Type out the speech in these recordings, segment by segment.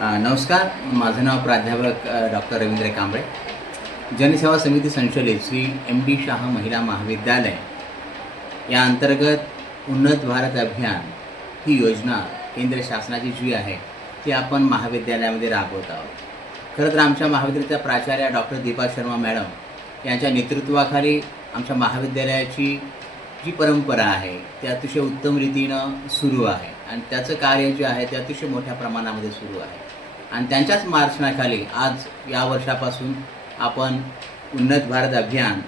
नमस्कार. माझं नाव प्राध्यापक डॉक्टर रवींद्र कांबळे. जनसेवा समिती संचलित श्री MD शाह महिला महाविद्यालय या अंतर्गत उन्नत भारत अभियान ही योजना केंद्र शासनाची जी आहे ती आपण महाविद्यालयामध्ये राबवत आहोत. खरं तर आमच्या महाविद्यालयाच्या प्राचार्या डॉक्टर दीपा शर्मा मॅडम यांच्या नेतृत्वाखाली आमच्या महाविद्यालयाची जी परंपरा आहे ती अतिशय उत्तम रीतीनं सुरू आहे आणि त्याचं कार्य जे आहे ते अतिशय मोठ्या प्रमाणामध्ये सुरू आहे. आणि त्यांच्याच मार्गदर्शनाखाली आज या वर्षापासून आपण उन्नत भारत अभियान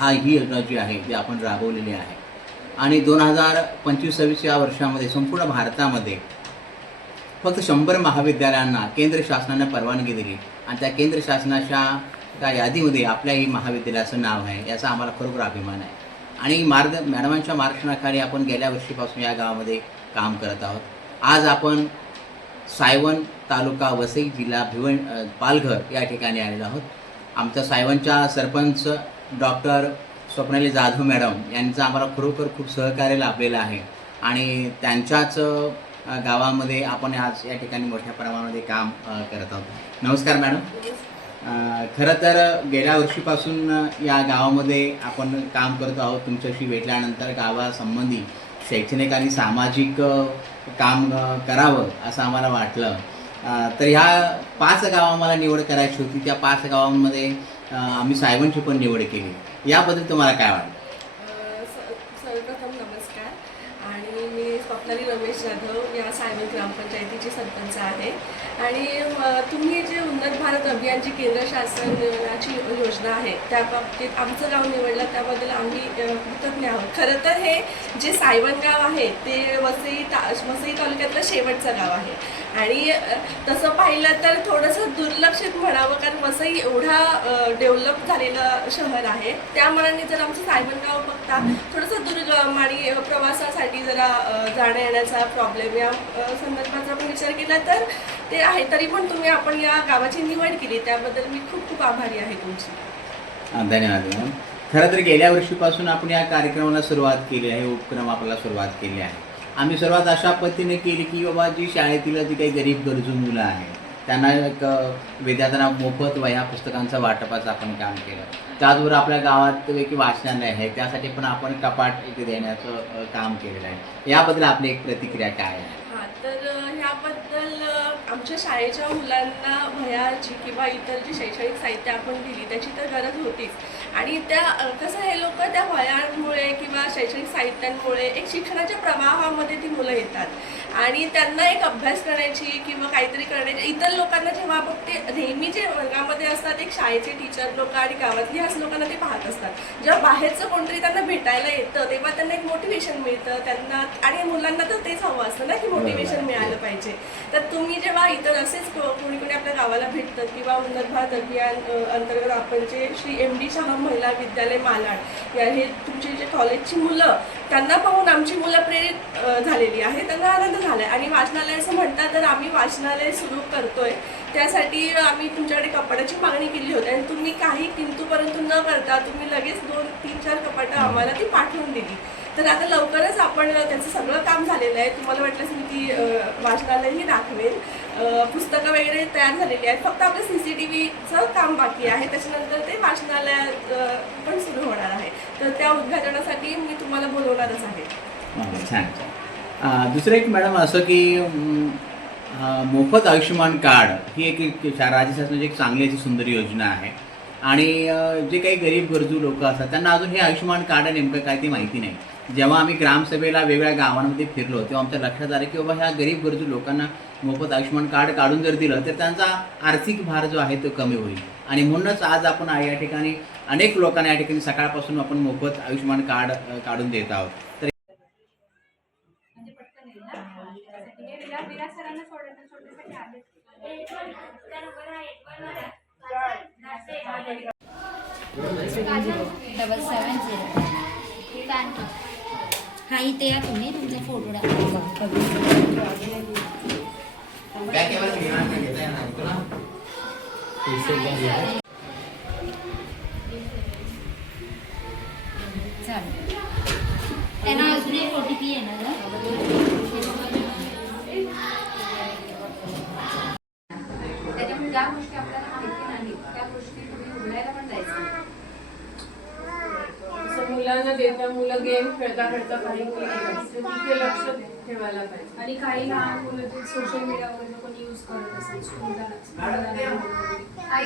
ही योजना जी आहे ती आपण राबवलेली आहे. आणि 2025-26 या वर्षामध्ये संपूर्ण भारतामध्ये फक्त 100 महाविद्यालयांना केंद्र शासनाने परवानगी दिली आणि त्या केंद्र शासनाच्या त्या यादीमध्ये आपल्याही महाविद्यालयाचं नाव आहे. याचा आम्हाला खरोखर अभिमान आहे. आणि मॅडमांच्या मार्गदर्शनाखाली आपण गेल्या वर्षीपासून या गावामध्ये काम करत आहोत. आज आपण सायवन तालुका वसई जिल्हा पालघर या ठिकाणी आलेलो आहोत. आमच्या सायवनच्या सरपंच डॉक्टर स्वप्नाली जाधव मॅडम यांचं आम्हाला खरोखर खूप सहकार्य लाभलेलं आहे आणि त्यांच्याच गावामध्ये आपण आज या ठिकाणी मोठ्या प्रमाणामध्ये काम करत आहोत. नमस्कार मॅडम. खरं तर गेल्या वर्षीपासून या गावामध्ये आपण काम करत आहोत. तुमच्याशी भेटल्यानंतर गावासंबंधी शैक्षणिक आणि सामाजिक काम करावं असं आम्हाला वाटलं. तर ह्या 5 गावं मला निवड करायची होती. त्या 5 गावांमध्ये आम्ही सायवनची पण निवड केली. याबद्दल तुम्हाला काय वाटतं? सर्वप्रथम नमस्कार. आणि मी स्वप्नाली रमेश जाधव या सायवन ग्रामपंचायतीची सरपंच आहे. आणि तुम्ही जे उन्नत भारत अभियान जी केंद्र शासनाची योजना आहे त्या बाबतीत आमचं गाव निवडलं त्याबद्दल आम्ही कृतज्ञ आहोत. खरं तर हे जे सायवन गाव आहे ते वसई तालुक्यातलं शेवटचं गाव आहे. आणि तसं पाहिलं तर थोडंसं दुर्लक्षित म्हणावं, कारण वसई एवढा डेव्हलप झालेलं शहर आहे. त्या मनाने जर आमचं सायवन गाव बघता थोडंसं दुर्गम आणि प्रवासासाठी जरा जाण्या येण्याचा प्रॉब्लेम या संदर्भात आपण विचार केला तर ते आहे. तरी पण आपण या गावाची निवड केली त्याबद्दल मी खूप खूप आभारी आहे तुमची. धन्यवाद मॅडम. खरं तर गेल्या वर्षीपासून आपण या कार्यक्रमाला सुरुवात केली आहे. उपक्रम आपल्याला सुरुवात केली आहे. आम्ही सुरुवात अशा पद्धतीने केली की बाबा जी शाळेतील जी काही गरीब गरजू मुलं आहेत त्यांना एक विद्यार्थ्यांना मोफत वह्या पुस्तकांचं वाटपाचं आपण काम केलं. त्याचबरोबर आपल्या गावात एक वाचनालय आहे त्यासाठी पण आपण कपाट इथे देण्याचं काम केलेलं आहे. याबद्दल आपली एक प्रतिक्रिया काय आहे? हां, तर ह्याबद्दल आमच्या शाळेच्या मुलांना वह्याची किंवा इतर जी शैक्षणिक साहित्य आपण दिली त्याची तर गरज होतीच. आणि त्या कसं हे लोक त्या वह्यांमुळे किंवा शैक्षणिक साहित्यांमुळे एक शिक्षणाच्या प्रवाहामध्ये ती मुलं येतात आणि त्यांना एक अभ्यास करण्याची किंवा काहीतरी करण्याची इतर लोकांना जेव्हा आपण ते नेहमी जे वर्गामध्ये असतात एक शाळेचे टीचर लोक आणि गावातली ह्याच लोकांना ते पाहत असतात. जेव्हा बाहेरचं कोणतरी त्यांना भेटायला येतं तेव्हा त्यांना एक मोटिवेशन मिळतं त्यांना. आणि मुलांना तर तेच हवं असतं ना की मोटिवेशन मिळालं पाहिजे. तर तुम्ही जेव्हा इतर असेच कोणी आपल्या गावाला भेटतात किंवा उन्नत भारत अभियान अंतर्गत आपण जे श्री MD शाह महिला विद्यालय मालाड या हे तुमचे जे कॉलेजची मुलं त्यांना पाहून आमची मुलं प्रेरित झालेली आहे. त्यांना आनंद झाला. आणि वाचनालय असं म्हणतात तर आम्ही वाचनालय सुरू करतोय त्यासाठी आम्ही तुमच्याकडे कपाटाची मागणी केली होती आणि तुम्ही काही किंतु परंतु न करता तुम्ही लगेच 2-3-4 कपाटं आम्हाला ती पाठवून दिली. तर आता लवकरच आपण त्याचं सगळं काम झालेलं आहे. तुम्हाला वाटल्यास मी ती वाचनालयही दाखवेल. पुस्तकं वगैरे तयार झालेली आहेत. फक्त आपलं CCTVचं काम बाकी आहे. त्याच्यानंतर ते वाचनालयात पण सुरू होणार आहे. तर त्या उद्घाटनासाठी मी तुम्हाला बोलवणारच आहे. छान. दुसरं एक मॅडम असं की मोफत आयुष्यमान कार्ड ही एक राज्य शासनाची एक चांगली अशी सुंदर योजना आहे. आणि जे काही गरीब गरजू लोक असतात त्यांना अजून हे आयुष्यमान कार्ड नेमकं काय ते माहिती नाही. जेव्हा आम्ही ग्रामसभेला वेगवेगळ्या गावांमध्ये फिरलो तेव्हा आमच्या लक्षात आलं की बाबा ह्या गरीब गरजू लोकांना मोफत आयुष्यमान कार्ड काढून जर दिलं तर त्यांचा आर्थिक भार जो आहे तो कमी होईल. आणि म्हणूनच आज आपण या ठिकाणी अनेक लोकांना या ठिकाणी सकाळपासून आपण मोफत आयुष्यमान कार्ड काढून देत आहोत. तर हा इथे या तुम्ही तुमचा फोटो चालेल. त्यांना अजून एक OTP येणार. ज्या गोष्टी आपल्याला माहिती नाहीत त्या गोष्टी तुम्ही उघडायला पण जायचं नाही. असं मुलांना देता मुलं गेम खेळता खेळता काही तिथे लक्ष ठेवायला पाहिजे. आणि काही लहान मुलं ते सोशल मीडिया वगैरे कोणी यूज करत असेल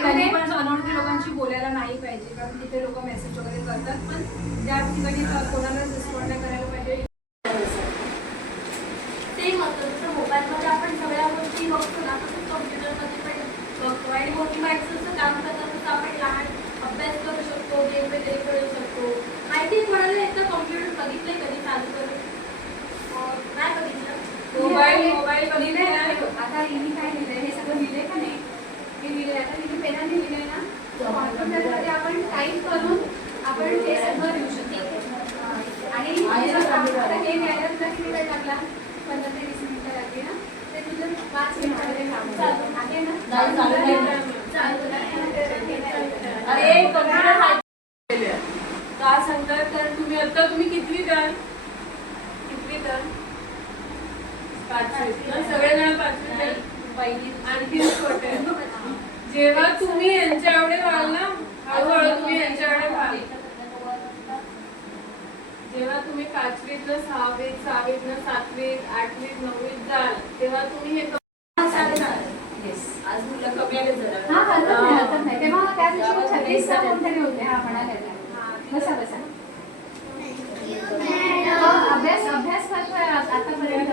त्यांनी पण अनोळखी लोकांशी बोलायला नाही पाहिजे, कारण तिथे लोक मेसेज वगैरे करतात, पण त्या ठिकाणी कोणालाच रिस्पॉन्ड नाही करायला पाहिजे. ते होतं जसं मोबाईलमध्ये आपण सगळ्या गोष्टी बघतो ना, तसं कम्प्युटरमध्ये पण बघतो आणि मोठी माणसाचं काम करतात तसं आपण लहान अभ्यास करू शकतो, गेम वगैरे खेळू शकतो. माहिती कोणाला एकदा कम्प्युटर बघितलंय कधी चालू करून? नाही बघितलं. मोबाईल बघितले नाही. आता हिने काय लिहिलंय, हे सगळं लिहिलंय का नाही, हे लिहिलंय. आता हिने पेनाने लिहिलंय ना, कॉम्प्युटरमध्ये आपण टाईप करून आपण हे सगळं लिहू शकतो. आणि आता हे लिहायला तुला किती वेळ लागला? 15 ते 20 मिनिटं लागली ना, ते तुझं 5 मिनिटामध्ये काम चालू आहे ना. अरे कम्प्युटर का सांगतात, कारण तुम्ही कितवी तर पाचवी, सगळेजण पाचवी पहिली आणखी छोटे. जेव्हा तुम्ही यांच्या एवढे व्हाल ना, हळूहळू तुम्ही यांच्या एवढे व्हाल. जेव्हा तुम्ही 5वीतनं 6वीत, 6वीतनं 7वीत, 8वीत, 9वीत जाल, तेव्हा तुम्ही हे आज मुलं कमी आले जरा. हा हरकत नाही. तेव्हा त्या दिवशी 36 कोणतरी होते. हा म्हणाले बसा बसा. अभ्यास करतोय आतापर्यंत.